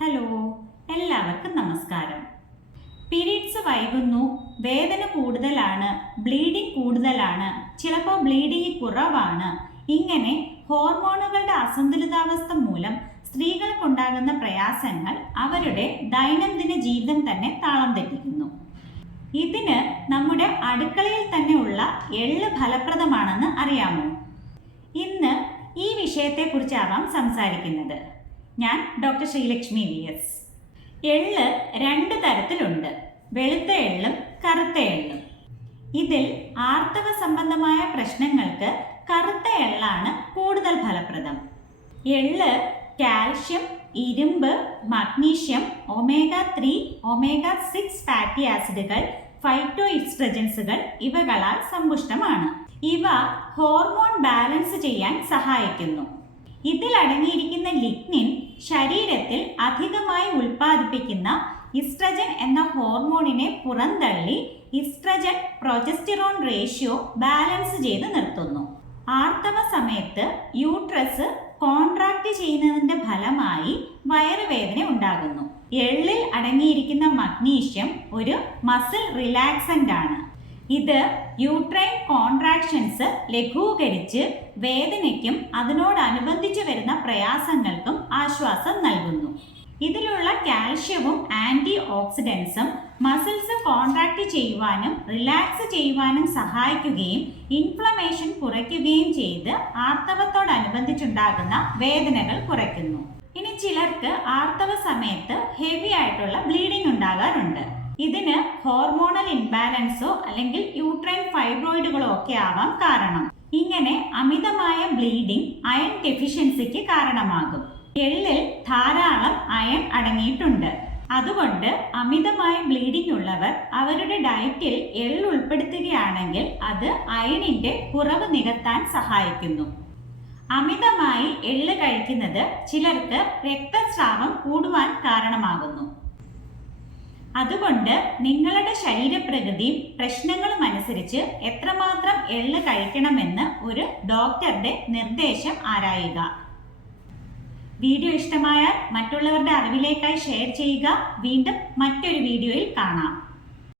Hello, എല്ലാവർക്കും നമസ്കാരം. Periods വൈകുന്നു, വേദന കൂടുതലാണ്, ബ്ലീഡിംഗ് കൂടുതലാണ്, ചിലപ്പോൾ ബ്ലീഡിംഗ് കുറവാണ്. ഇങ്ങനെ ഹോർമോണുകളുടെ അസന്തുലിതാവസ്ഥ മൂലം സ്ത്രീകൾക്കുണ്ടാകുന്ന പ്രയാസങ്ങൾ അവരുടെ ദൈനംദിന ജീവിതം തന്നെ താളം തെറ്റിക്കുന്നു. ഇതിന് നമ്മുടെ അടുക്കളയിൽ തന്നെ ഉള്ള എള്ള് ഫലപ്രദമാണെന്ന് അറിയാമോ? ഇന്ന് ഈ വിഷയത്തെക്കുറിച്ചാവാം സംസാരിക്കുന്നത്. ഞാൻ ഡോക്ടർ ശ്രീലക്ഷ്മി VS. എള്ള് രണ്ട് തരത്തിലുണ്ട്, വെളുത്ത എള്ളും കറുത്ത എള്ളും. ഇതിൽ ആർത്തവ സംബന്ധമായ പ്രശ്നങ്ങൾക്ക് കറുത്ത എള്ളാണ് കൂടുതൽ ഫലപ്രദം. എള്ള് കാൽഷ്യം, ഇരുമ്പ്, മഗ്നീഷ്യം, omega-3, omega-6 ഫാറ്റി ആസിഡുകൾ, ഫൈറ്റോ എസ്ട്രജൻസുകൾ ഇവകളാൽ സമ്പുഷ്ടമാണ്. ഇവ ഹോർമോൺ ബാലൻസ് ചെയ്യാൻ സഹായിക്കുന്നു. ഇതിൽ അടങ്ങിയിരിക്കുന്ന ലിഗ്നിൻ ശരീരത്തിൽ അധികമായി ഉൽപ്പാദിപ്പിക്കുന്ന ഈസ്ട്രജൻ എന്ന ഹോർമോണിനെ പുറന്തള്ളി ഈസ്ട്രജൻ പ്രൊജസ്റ്റിറോൺ റേഷ്യോ ബാലൻസ് ചെയ്ത് നിർത്തുന്നു. ആർത്തവ സമയത്ത് യൂട്രസ് കോൺട്രാക്ട് ചെയ്യുന്നതിന്റെ ഫലമായി വയറുവേദന ഉണ്ടാകുന്നു. എള്ളിൽ അടങ്ങിയിരിക്കുന്ന മഗ്നീഷ്യം ഒരു മസിൽ റിലാക്സന്റ് ആണ്. ഇത് യൂട്രൈൻ കോൺട്രാക്ഷൻസ് ലഘൂകരിച്ച് വേദനയ്ക്കും അതിനോടനുബന്ധിച്ച് വരുന്ന പ്രയാസങ്ങൾക്കും ആശ്വാസം നൽകുന്നു. ഇതിലുള്ള കാൽഷ്യവും ആന്റി ഓക്സിഡൻസും മസിൽസ് കോൺട്രാക്ട് ചെയ്യുവാനും റിലാക്സ് ചെയ്യുവാനും സഹായിക്കുകയും ഇൻഫ്ലമേഷൻ കുറയ്ക്കുകയും ചെയ്ത് ആർത്തവത്തോടനുബന്ധിച്ചുണ്ടാകുന്ന വേദനകൾ കുറയ്ക്കുന്നു. ഇനി ചിലർക്ക് ആർത്തവ സമയത്ത് ഹെവി ആയിട്ടുള്ള ബ്ലീഡിംഗ് ഉണ്ടാകാറുണ്ട്. ഇതിന് ഹോർമോണൽ ഇംബാലൻസോ അല്ലെങ്കിൽ യൂട്രൈൻ ഫൈബ്രോയിഡുകളോ ഒക്കെ ആവാം കാരണം. ഇങ്ങനെ അമിതമായ ബ്ലീഡിംഗ് അയൺ ഡെഫിഷ്യൻസിക്ക് കാരണമാകും. എള്ളിൽ ധാരാളം അയൺ അടങ്ങിയിട്ടുണ്ട്. അതുകൊണ്ട് അമിതമായ ബ്ലീഡിംഗ് ഉള്ളവർ അവരുടെ ഡയറ്റിൽ എള്ള് ഉൾപ്പെടുത്തുകയാണെങ്കിൽ അത് അയണിന്റെ കുറവ് നികത്താൻ സഹായിക്കുന്നു. അമിതമായി എള്ള് കഴിക്കുന്നത് ചിലർക്ക് രക്തസ്രാവം കൂടുവാൻ കാരണമാകുന്നു. അതുകൊണ്ട് നിങ്ങളുടെ ശരീരപ്രകൃതിയും പ്രശ്നങ്ങളും അനുസരിച്ച് എത്രമാത്രം എള്ള് കഴിക്കണമെന്ന് ഒരു ഡോക്ടറുടെ നിർദ്ദേശം ആരായുക. വീഡിയോ ഇഷ്ടമായാൽ മറ്റുള്ളവരുടെ അറിവിലേക്കായി ഷെയർ ചെയ്യുക. വീണ്ടും മറ്റൊരു വീഡിയോയിൽ കാണാം.